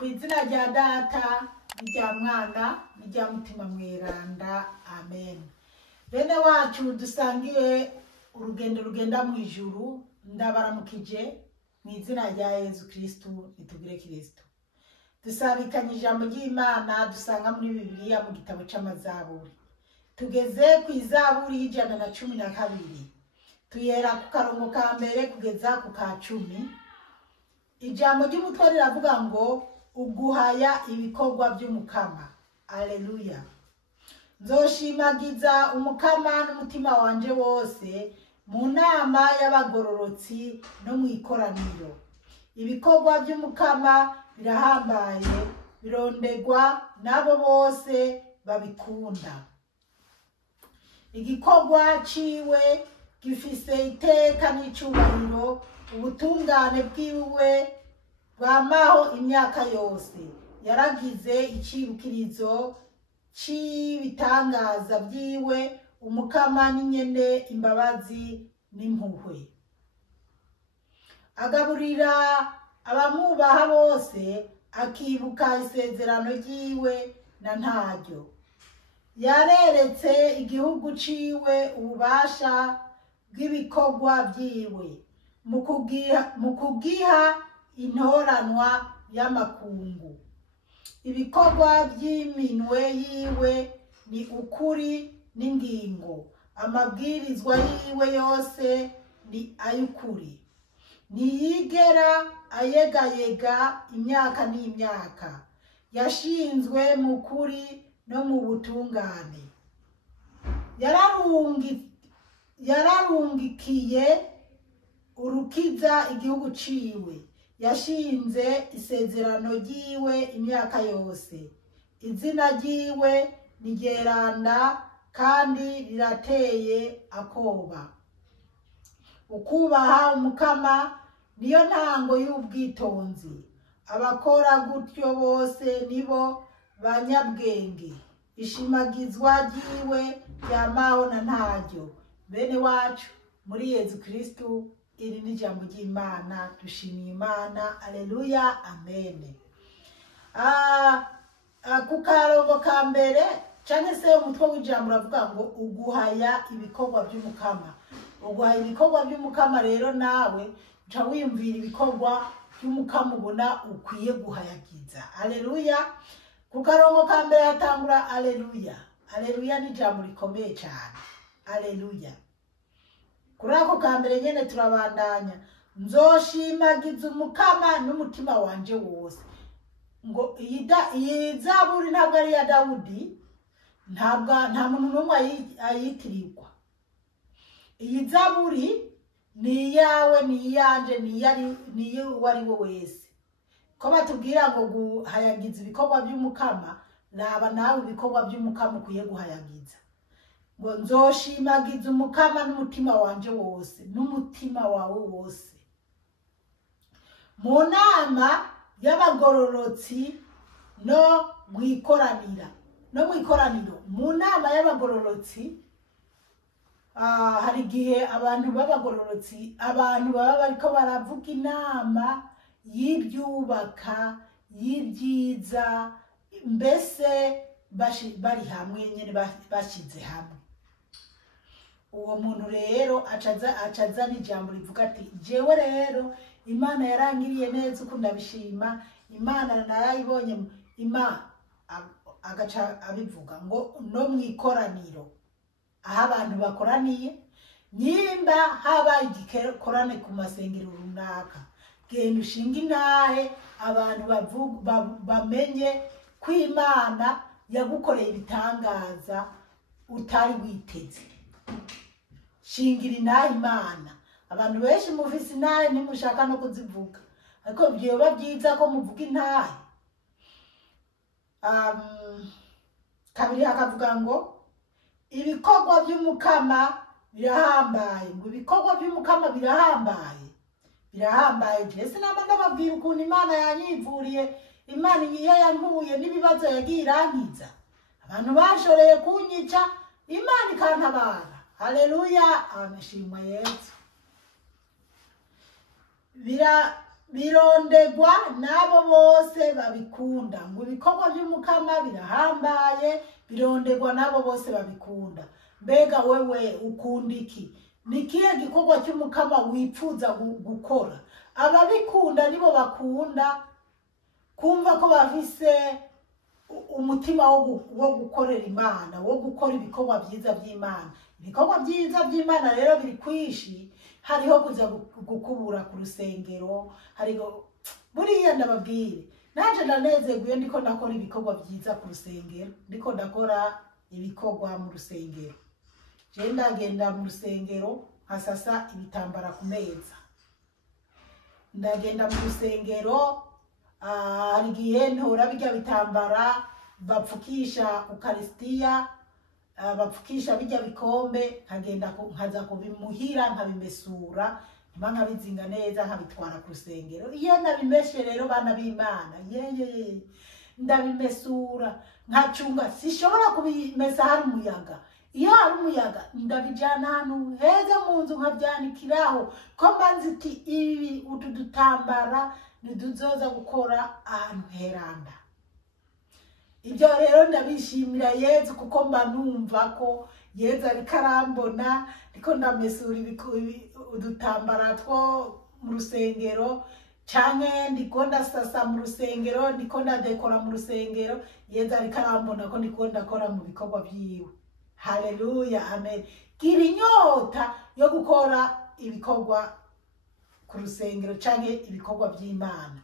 Kw'izina rya Data n'irya Mwana n'irya Mutima Mweranda, amen. Bene wacu dusangiye urugendo rugenda mu ijuru, ndabaramukije mu izina rya Yesu Kristo, itugire Kristo. Dusabikanye ijambo ry'Imana dusanga muri Bibiliya mu gitabo c'amazaburi. Tugeze ku izaburi y'ijana na 12. Tuyera ku karongo ka mbere kugeza ku ka 10. Ijambo ry'umutwe riravuga ngo uguhaya ibikorwa by'umukama. Alleluya. Nzoshimagiza umukama n'umutima wanje wose mu nama y'abagororotsi no mu ikoraniro. Ibikorwa by'umukama birahambaye, birondegwa nabo bose babikunda. Igikorwa ciwe gifise iteka n'icubahiro, ubutungane bwiwe bwamaho imyaka yose. Yaragize icibukirizo c'ibitangaza vyiwe, umukama n'inyene imbabazi n'impuhwe. Agaburira abamwubaha bose, akibuka isezerano ryiwe na ntaryo. Yareretse igihugu ciwe ububasha bw'ibikorwa vyiwe, mu kugiha intoranwa y'amakungu. Ibikorwa vy'iminwe yiwe ni ukuri n'ingingo, amabwirizwa yiwe yose ni ay'ukuri. Ntiyigera ayegayega imyaka n'imyaka. Yashinzwe mu kuri no mu butungane. Yararungikiye urukiza igihugu ciwe. Yashinze isezerano ryiwe imyaka yose. Izina ryiwe ni ryeranda kandi rirateye akoba. Ukubaha umukama niyo ntango y'ubwitonzi. Abakora gutyo bose nibo banyabwenge. Ishimagizwa ryiwe ryamaho na ntaryo. Bene wacu muri Yesu Kristo, iri ni ijambo ry'Imana. Dushimiye Imana. Alleluya, amen. Ku karongo ka mbere canke se umutwe w'ijambo uravuga ngo uguhaya ibikorwa by'umukama. Uguhaya ibikorwa by'umukama rero nawe uca wiyumvira ibikorwa by'umukama ubona ukwiye guhayagiza. Alleluya. Ku karongo ka mbere hatangura alleluya. Alleluya ni ijambo rikomeye cyane. Alleluya. Kuri ako ka mbere nyene turabandanya. Nzoshimagiza umukama n'umutima wanje wose. Ngo iyi zaburi ntabwo ari ya Dawudi, nta muntu n'umwe ayitirirwa. Iyi zaburi ni iyawe, ni iyanje, ni uwo ari we wese. Ko batubwira ngo guhayagiza ibikorwa by'umukama, raba nawe ibikorwa by'umukama ukwiye guhayagiza. Ngo nzoshimagiza umukama n'umutima wanje wose, n'umutima wawe wose. Mu nama y'abagororotsi no mu ikoraniro. Mu nama y'abagororotsi hari igihe abantu b'abagororotsi, abantu baba bariko baravuga inama y'ibyubaka, y'ibyiza, mbese bari hamwe nyene bashize hamwe. Uwo muntu rero acaza n'ijambo rivuga ati jewe rero Imana yarangiriye neza uko ndabishima, Imana narayibonye. Agaca abivuga ngo no mu ikoraniro aho abantu bakoraniye, nyimba haba igikorane ku masengero runaka, genda ushinga intahe abantu bamenye ko Imana yagukoreye ibitangaza utari witeze. Shingira intahe Imana. Abantu benshi mufise intahe ntimushaka no kuzivuga, ariko vyoba byiza ko muvuga intahe. Kabiri hakavuga ngo ibikorwa by'umukama birahambaye. Ngo ibikorwa by'umukama birahambaye. Jese nama ndababwira ukuntu Imana yanyivuriye. Imana iyo yankuye n'ibibazo yagiye irankiza. Abantu bashoreye kunyica, Imana ikantabara. Haleluya, ameshimwa Yesu. birondegwa n'abo bose babikunda ngo ibikorwa by'umukama birahambaye birondegwa n'abo bose babikunda. Mbega wewe ukunda iki? Ni kihe gikorwa cy'umukama wipfuza gukora? Ababikunda nibo bakunda kumva ko bafise umutima wo gukorera Imana, wo gukora ibikorwa byiza by'Imana. Ibikorwa byiza by'Imana rero biri kwishi, hariho kuza gukubura ku rusengero, hariho buriya ndababwire naje ndanezeguye ndiko ndakora ibikorwa byiza ku rusengero, ndiko ndakora ibikorwa mu rusengero. Je ndagenda mu rusengero nkasasa ibitambara ku meza, ndagenda mu rusengero hari igihe ntora bijya bitambara bapfukisha ukaristiya, bapfukisha bijya bikombe, nkagenda nkaza kubimuhira nkabimesura, nyuma nkabizinga neza nkabitwara ku rusengero. Iyo ndabimeshe rero bana b'Imana, ndabimesura nkacunga, sishobora kubimesa hari umuyaga. Iyo hari umuyaga ndabijana ahantu heza mu nzu nkabyanikiraho, ko mbanzi iti ibi utu dutambara niduzoza gukora ahantu heranda. Ibyo rero ndabishimira Yezu kuko mba numva ko Yezu ariko arambona, ndiko ndamesura udutambara two mu rusengero, canke ndiko ndasasa mu rusengero, ndiko ndadekora mu rusengero. Yezu ariko arambona ko ndiko ndakora mu bikorwa byiwe. Haleluya, amen. Gira inyota yo gukora ibikorwa ku rusengero canke ibikorwa by'Imana.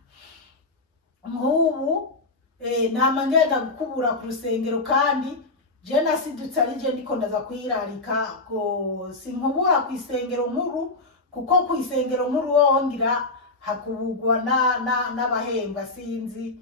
Nk'ubu nama ngenda gukubura ku rusengero, kandi je nasidutse ari je ndiko ndaza kwirarika ko sinkubura ku isengero nkuru, kuko ku isengero nkuru wongira hakubugwa n'abahembwa sinzi.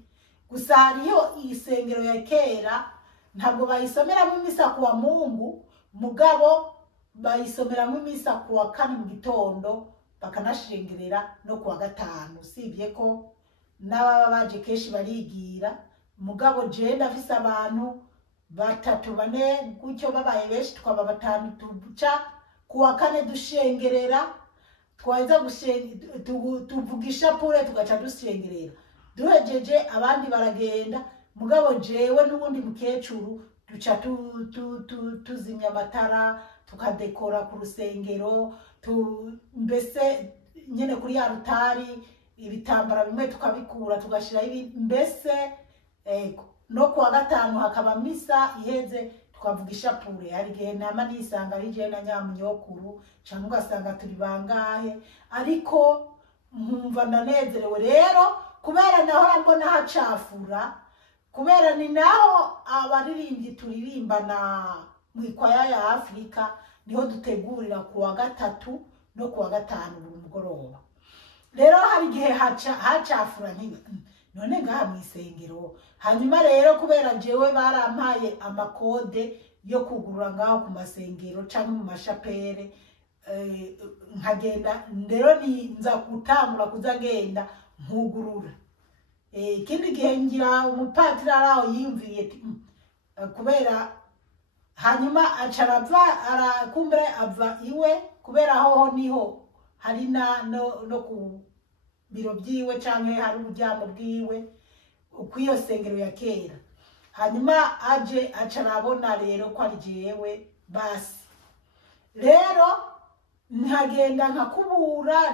Gusa hariyo isengero ya kera ntabwo bayisomeramo imisa kuwa Mungu, mugabo bayisomeramo imisa kuwa kane mu gitondo bakanashengerera no kuwa gatanu. Sibye ko n'ababa baje keshi barigira, mugabo je ndafise abantu 3-4 gutyo babaye benshi, twaba 5 tuca kuwa kane dushengerera, twaiza tuvugisha pure tugaca dushengerera, duhejeje abandi baragenda. Mugabo jewe n'ubundi mukecuru duca tuzimya amatara, tukadekora ku rusengero, mbese nyene kuri ya rutari ibitambara bimwe tukabikura tugashira mbese no kuwa gatanu hakaba misa iheze tukavugisha pure. Hari gihe nama nisanga ari je na nyamunyokuru cyangwa ugasanga turi bangahe, ariko nkumva ndanezerewe rero kubera naho mbona hacafura, kubera ni naho abaririmbyi turirimbana mu ikwaya ya Afrika, niho dutegurira kuwa gatatu no kuwa gatanu buri mugoroba. Rero hari gihe hacafura none ngaha mu isengero. Hanyuma rero kubera jewe barampaye amakode yo kugurura ngaho ku masengero canke mu mashapere, nkagenda rero nza gutangura kuza ngenda nkugurura. Ikindi gihe ngira umupatiri araho yiyumviriye ati kubera, hanyuma acarava kumbere ava iwe, kubera aho niho hari no ku biro byiwe canke hari uburyamo bwiwe ukwiyo sengero ya kera. Hanyuma aje acarabona rero ko ari jewe, basi rero nkagenda nkakubura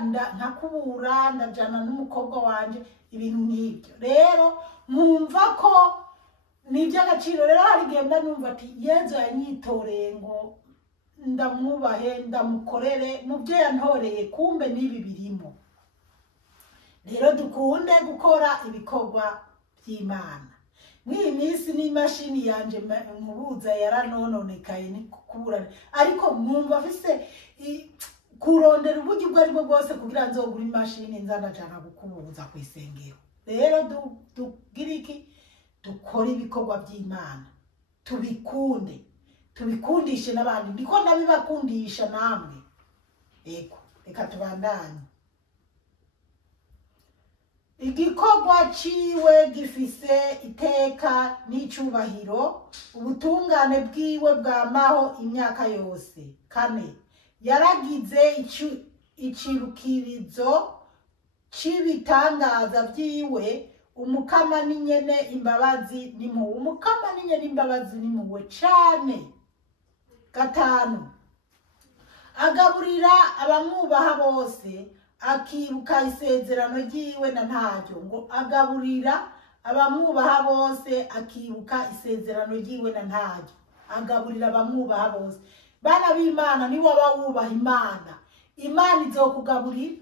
ndajana n'umukobwa wanje ibintu nk'ibyo. Rero nkumva ko ni iby'agaciro. Rero hari gihe mba numva ati Yezu yanyitoreye ngo ndamwubahe ndamukorere mu byo yantoreye, kumbe n'ibi birimo. Rero dukunde gukora ibikorwa by'Imana. Mw'iyi minsi n'imashini yanje nkubuza yaranononekaye ni kubura, ariko mwumva afise kurondera uburyo bwo aribwo bwose kugira nzogura imashini nzanajana gukubuza ku isengero. Rero tugira iki? Dukora ibikorwa by'Imana, tubikundishe n'abandi. Ndiko ndabibakundisha namwe. Ego reka tubandanye. Igikorwa ciwe gifise iteka n'icubahiro, ubutungane bwiwe bwamaho imyaka yose. 4 yaragize icirukirizo c'ibitangaza vyiwe. Umukama ni nyene imbabazi n'impuhwe. Umukama ni nyene imbabazi n'impuhwe cane. 5, agaburira abamwubaha bose, akibuka isezerano ryiwe na ntaryo. Ngo agaburira abamwubaha bose, akibuka isezerano ryiwe na ntaryo. Agaburira abamwubaha bose. Bana b'Imana, ni waba wubaha Imana, Imana izokugaburira.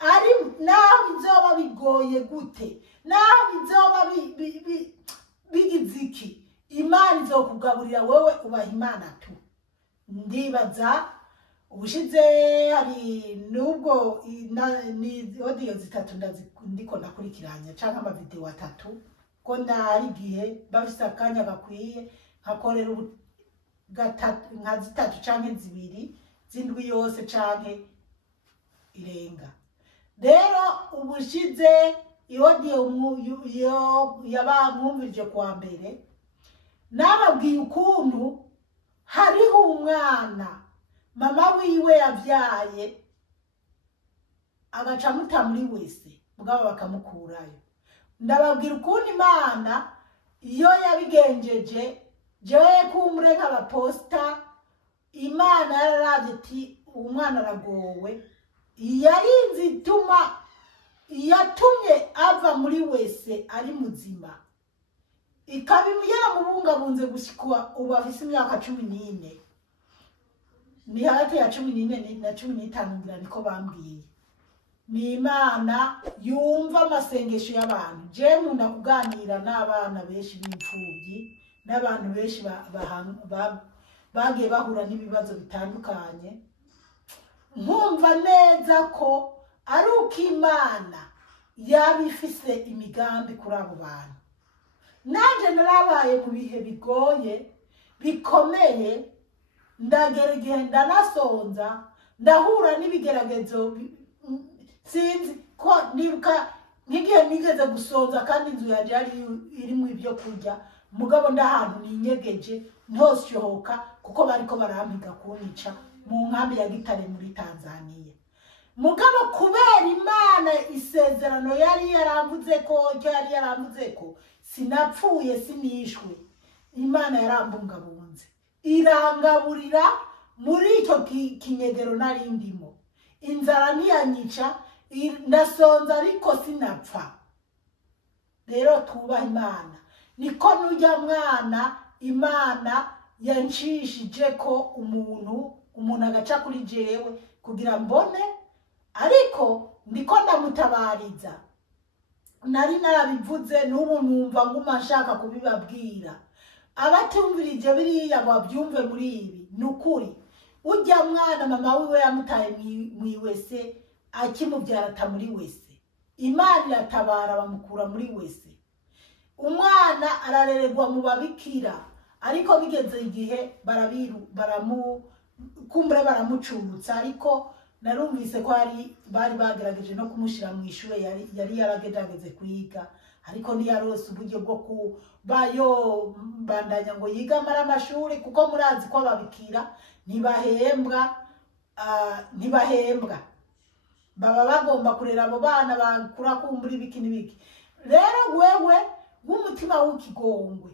Ari naho bizoba bigoye gute, naho bizoba bigiziki, Imana izokugaburira wewe ubaha Imana tu. Ndibaza ubushize hari nubwo ni audio zitatu ndiko nakurikiranya canke ama video 3 ko ndari gihe bafise akanya gakwiye hakorera gatatu nka zitatu canke 2 zindwi yose canke irenga. Rero ubushize audio yabamwumvirije kwa mbere nababwiye ukuntu hariho umwana mama wiwe yavyaye agaca muta muri wese mugabo bakamukurayo. Ndababwira ukuntu Imana iyo yabigenjeje, jewe kumure nk'abaposta, Imana yararavye ati umwana aragowe, yarinzi ituma yatumye ava muri wese ari muzima, ikabimuyera mubungabunze gushikwa ubu afise imyaka 14. Ni hagati ya 14 na 15 ngira niko bambwiye. Ni Imana yumva amasengesho y'abantu. Je nkunda kuganira n'abana benshi b'imfubyi n'abantu benshi bagiye bahura n'ibibazo bitandukanye, nkumva neza ko ari uko Imana yabifise imigambi kuri abo bantu. Nanje narabaye mu bihe bigoye bikomeye, ndagera igihe ndanasonza, ndahura n'ibigeragezo. Sinzi ko nibuka n'igihe nigeze gusonza kandi inzu yaje yari irimo ibyo kurya, mugabo ndahantu ninyegeje ntosyohoka kuko bariko barampiga kunica mu nkambi ya Gitare muri Tanzania. Mugabo kubera Imana isezerano yari yaramvuze ko sinapfuye sinishwe, Imana yarambungabunze irangaburira muri icyo kinyegero nari ndimo. Inzara niyanyica, ndasonza ariko sinapfa. Rero tubaha Imana. Niko nujya mwana Imana yancishije ko umuntu agaca kuri jewe kugira mbone, ariko ndiko ndamutabariza. Nari narabivuze n'ubu numva nguma nshaka kubibabwira. Abatumvirije biriya babyumve muri ibi. Nukuri ujya mwana mama wiwe yamutaye mwiwese akimubyara atamuri wese, Imana iratabara bamukura muri wese. Umwana ararererwa mu babikira, ariko bigeze igihe kumbure baramucurutsa, ariko narumvise ko bari bagerageje no kumushira mu ishure yari yaragerageje kwiga, ariko ntiyarose uburyo bwo kubayo bandanya ngo yiga amara amashuri, kuko murazi ko babikira ntibahembwa baba bagomba kurera abo bana bakura kumbura ibiki n'ibiki. Rero wewe w'umutima w'ikigongwe,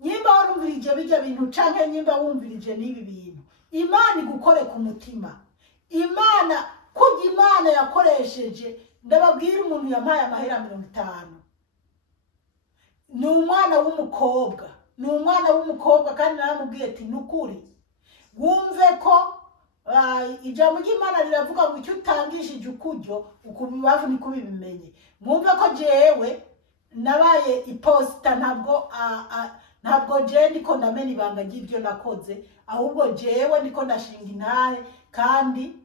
nyimba warumvirije bijya bintu canke nyimba wumvirije n'ibi bintu, Imana igukore ku mutima. Imana kujya Imana yakoresheje, ndababwira umuntu yampaye amahera 50. Ni umwana w'umukobwa, kandi naramubwiye ati nukuri wumve ko ijambo ry'Imana riravuga ngo icyo utangishije ukuryo ukubibavu ni kubimenye. Mwumve ko jewe nabaye iposta, ntabwo je ndiko ndamena ibanga ry'ibyo nakoze, ahubwo jewe ndiko ndashinga intare, kandi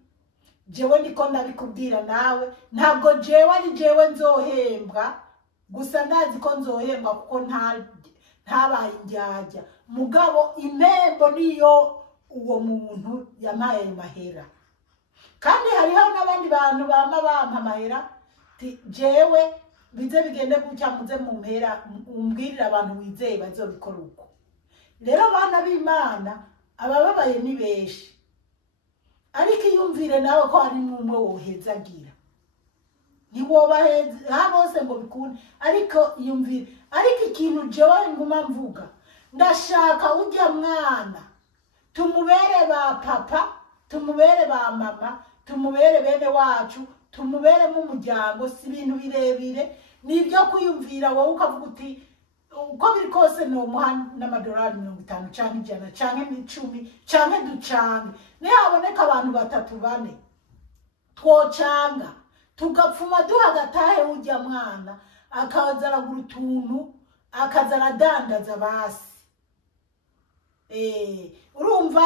jewe ndiko ndabikubwira nawe. Ntabwo jewe ari jewe nzohembwa, gusa ndazi ko nzohembwa kuko ntabaye indyarya. Mugabo impembo niyo uwo muntu yamaye mahera. Kandi hariho n'abandi bantu bama bampa amahera, jewe bize bigende gutya muze mu mpera umbwirira abantu wizeye bazobikora uko. Rero abana b'Imana abababaye ni benshi, ariko iyumvire nawe ko ari n'umwe wohezagira. ntiwobaheza bose ngo bikunde ariko yumvira ariko ikintu jewe nguma mvuga ndashaka ujya mwana tumubere ba papa tumubere ba mama tumubere bene wacu tumubere mu muryango si ibintu birebire nibyo kuyumvira wowe ukavuga uti uko biri kose no muha n'amadolari 50 canke 100 canke 10 canke ducange nihaboneka abantu 3-4 twocanga tugapfuma duhagatahe ujya mwana akaza aragura utuntu akaza aradandaza basi urumva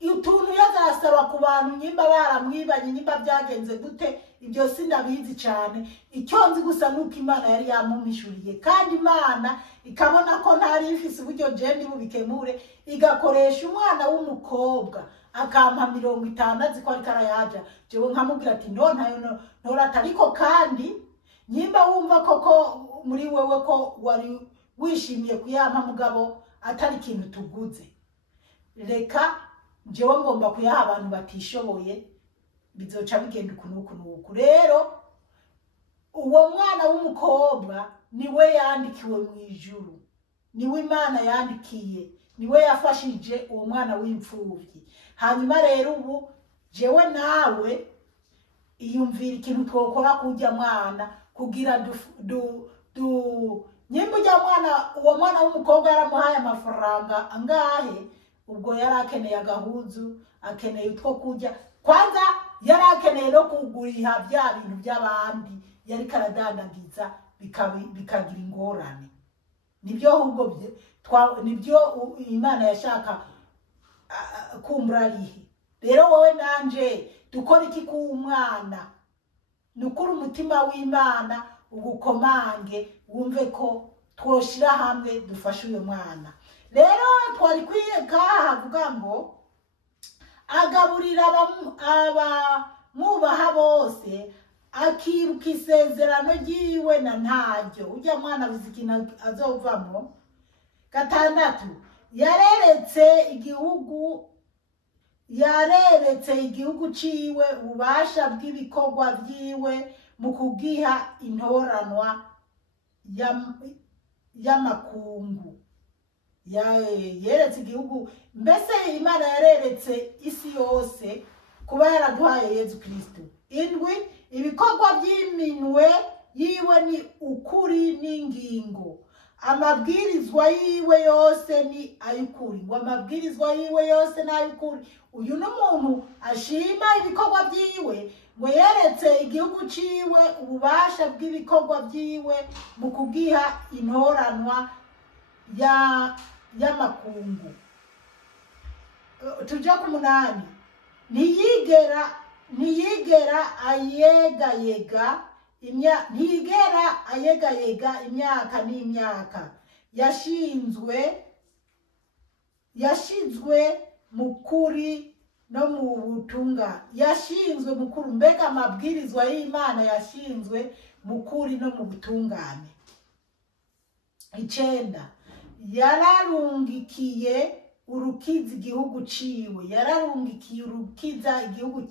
utuntu yazasaba ku bantu nyimba baramwibanye nyimba byagenze gute ibyo sindabizi cyane icyo nzi gusa nuko Imana yari yamumishuriye kandi Imana ikabona ko ntari ifise uburyo jendi bubikemure igakoresha umwana w'umukobwa akampa 50 aziko ariko arayaja jewe nkamubwira ati ntayo ntorata ariko kandi nyimba wumva koko muri wewe ko wari wishimiye kuyampa mugabo atari ikintu tuguze reka jewe ngomba kuyaha abantu batishoboye bizoca bigenda ukuntu rero uwo mwana w'umukobwa niwe yandikiwe mu ijuru niwe Imana yandikiye niwe yafashije uwo mwana w'imfuvyi hanyuma rero ubu jewe nawe iyumvira ikintu twokora kujya mwana kugira nyimba ujya mwana uwo mwana w'umukobwa yaramuhaye amafaranga angahe ubwo yarakeneye agahuzu akeneye utwo kujya kwanza yarakeneye no kuguriha bya bintu by'abandi yari karadandagiza bikagira ingorane nibyo ahubwo nibyo Imana yashaka kumurarihe rero wowe nanje dukora iki ku mwana nukuri umutima w'Imana ugukomange wumve ko twoshira hamwe dufashe uyo mwana rero twari kwiga havuga ngo agaburira abamubaha bose akiruka isezerano ryiwe na ntaryo ujya mwana bizikina azovamo 6 yareretse igihugu ciwe ububasha bw'ibikorwa byiwe mu kugiha intoranwa y'amakungu yeretse igihugu mbese Imana yareretse isi yose kuba yaraduhaye Yezu Kristo 7 ibikorwa by'iminwe yiwe ni ukuri n'ingingo amabwirizwa yiwe yose ni ayukuri ngo amabwirizwa yiwe yose ni ayukuri uyu n'umuntu ashima ibikorwa byiwe ngo yeretse igihugu ciwe ububasha bw'ibikorwa byiwe mu kugiha intoranwa y'amakungu tujya ku 8 ntiyigera ayegayega imyaka n'imyaka yashinzwe mu kuri no mu butunga yashinzwe mu kuri mbega amabwirizwa y'Imana yashinzwe mu kuri no mu butungane 9 yararungikiye urukiza igihugu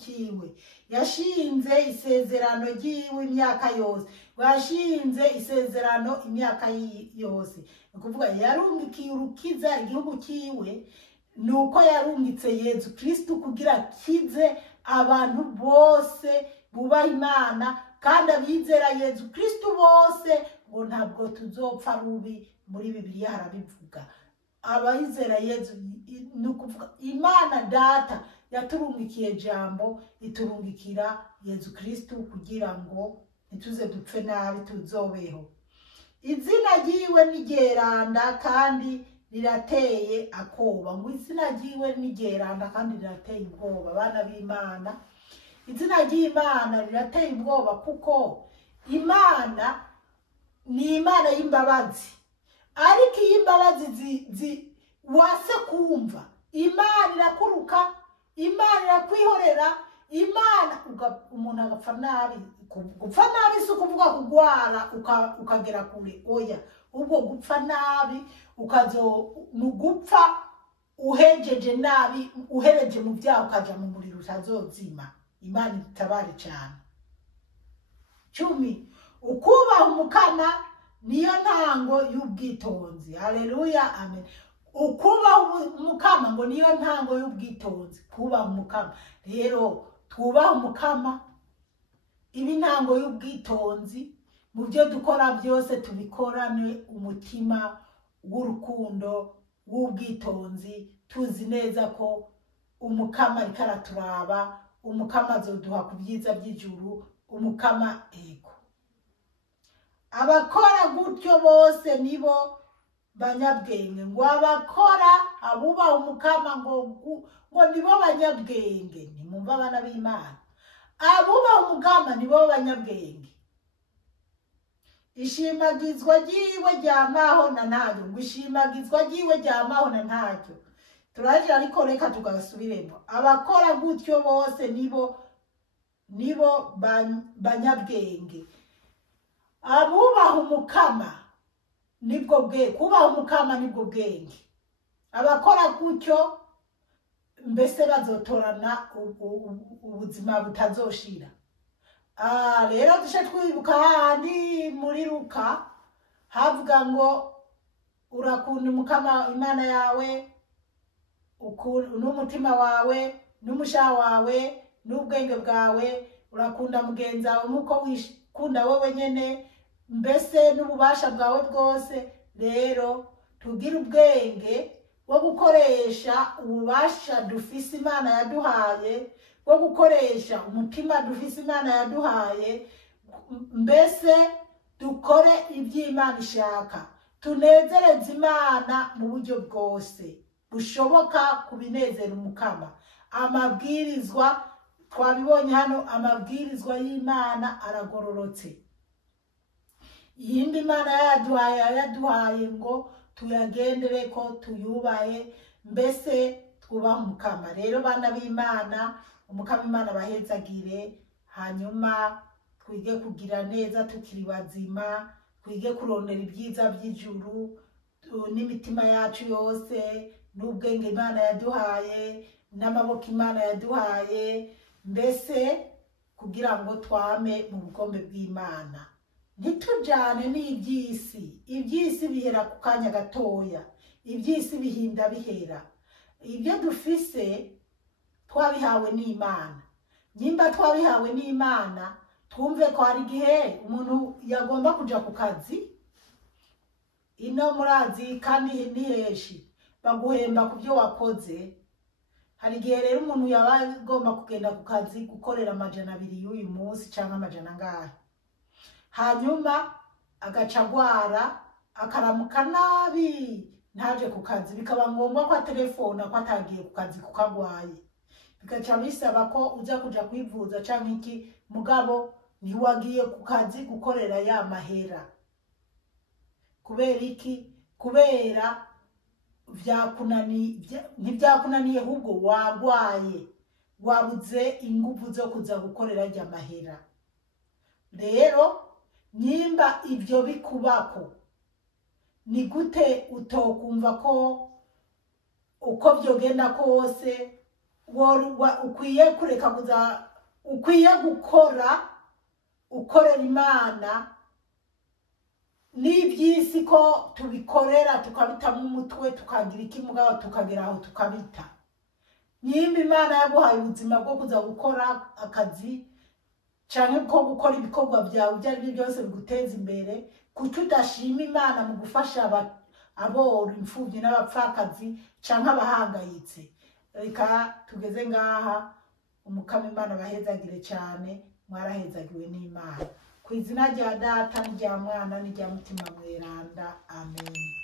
ciwe yashinze isezerano ryiwe imyaka yose washinze isezerano imyaka yose ukuvuga yarungikiye urukiza igihugu ciwe nuko yarungitse Yezu Kristo kugira kize abantu bose bubaha Imana kandi abizera Yezu Kristo bose ngo ntabwo tuzopfa rubi muri Bibiliya harabivuga abayizera Yezu nukuvuga Imana data yaturungikiye jambo iturungikira Yezu Kristo kugira ngo nituze dupfe nabi tuzobeho izina ryiwe nigeranda kandi rirateye akoba ngo izina ryiwe nigeranda kandi rirateye ubwoba abana b'Imana izina ry'Imana rirateye ubwoba kuko Imana ni Imana y'imbabazi ariko imbabazi wase kumva Imana irakuruka Imana irakwihorera Imana umuntu agapfa nabi gupfa nabi si ukuvuga kugwara ukagera kure oya ubwo gupfa nabi mu gupfa uhejeje nabi uhereje mu byaha ukaja mu muriro utazozima Imana itabare cyane 10. Ukubaha umukama niyo ntango y'ubwitonzi. Haleluya, amen. Ukubaha umukama ngo niyo ntango y'ubwitonzi. Kubaha umukama rero twubaha umukama, ibi ntango y'ubwitonzi. Mu byo dukora byose tubikorane umutima w'urukundo w'ubwitonzi, tuzi neza ko umukama ariko araturaba, umukama azoduha ku byiza by'ijuru, umukama ego. Abakora gutyo bose nibo banyabwenge. Ngo abakora abubaha umukama ngo nibo banyabwenge. Nimumva abana b'Imana, abubaha umukama nibo banyabwenge. Ishimagizwa ryiwe ryamaho na ntaryo. Ngo ishimagizwa ryiwe ryamaho na ntaryo. Turaje ariko reka tugasubiremo. Abakora gutyo bose nibo banyabwenge. Abubaha umukama nibwo bwenge. Kubaha umukama nibwo bwenge. Abakora gutyo mbese bazotorana ubuzima butazoshira. Rero dushe twibuka handi muri Luka havuga ngo urakunda umukama Imana yawe n'umutima wawe n'umushaha wawe n'ubwenge bwawe, urakunda mugenzi wawe nk'uko wikunda wowe nyene, mbese n'ububasha bwawe bwose. Rero tugire ubwenge bwo gukoresha ububasha dufise Imana yaduhaye, bwo gukoresha umutima dufise Imana yaduhaye, mbese dukore iby'Imana ishaka, tunezereze Imana mu buryo bwose bushoboka kubinezera umukama. Amabwirizwa twabibonye hano, amabwirizwa y'Imana aragororotse. Yindi Imana yaduhaye ngo tuyagendere ko tuyubahe, mbese twubaha umukama. Rero bana b'Imana, umukama Imana bahezagire, hanyuma twige kugira neza tukiri bazima, twige kurondera ibyiza by'ijuru n'imitima yacu yose, n'ubwenge Imana yaduhaye, n'amaboko Imana yaduhaye, mbese kugira ngo twame mu bukombe bw'Imana. Ntitujane n'ibyisi. Ibyisi bihera ku kanya gatoya, ibyisi bihinda bihera. Ibyo dufise twabihawe n'Imana. Nimba twabihawe n'Imana, twumve ko hari igihe umuntu yagomba kuja ku kazi. Ino murazi kandi niheshi baguhemba ku byo wakoze. Hari igihe rero umuntu yabagomba kugenda ku kazi gukorera 200 y'uyu munsi cyangwa 100 hanyuma agacagwara akaramuka nabi ntaje ku kazi, bikaba ngombwa ko telefona ko atagiye ku kazi kukagwaye, bikaca bisaba ko uza kuja kwivuza cyangwa iki, mugabo ntiwagiye ku kazi gukorera ya mahera. Kubera iki? Kubera ntibyakunaniye, ahubwo wagwaye, wabuze ingufu zo kuza gukorera ya mahera. Rero nimba ibyo bikubako, ni gute utokumva ko uko byogenda kose ukwiye kureka kuza, ukwiye ukorera Imana n'ibyisi ko tubikorera tukabitamo umutwe tukagira iki, mugabo tukagera aho tukabita. Nimba Imana yaguhaye ubuzima bwo kuza gukora akazi cyane ko gukora ibikorwa byawe byari byo byose biguteza imbere, kuko udashima Imana mu gufasha aboro, imfubyi n'abapfakazi cyangwa abahangayitse. Reka tugeze ngaha, umukama Imana bahezagire cyane, mwarahezagiwe n'Imana. Ku izina rya Data n'irya Mwana n'irya Mutima Mweranda, amen.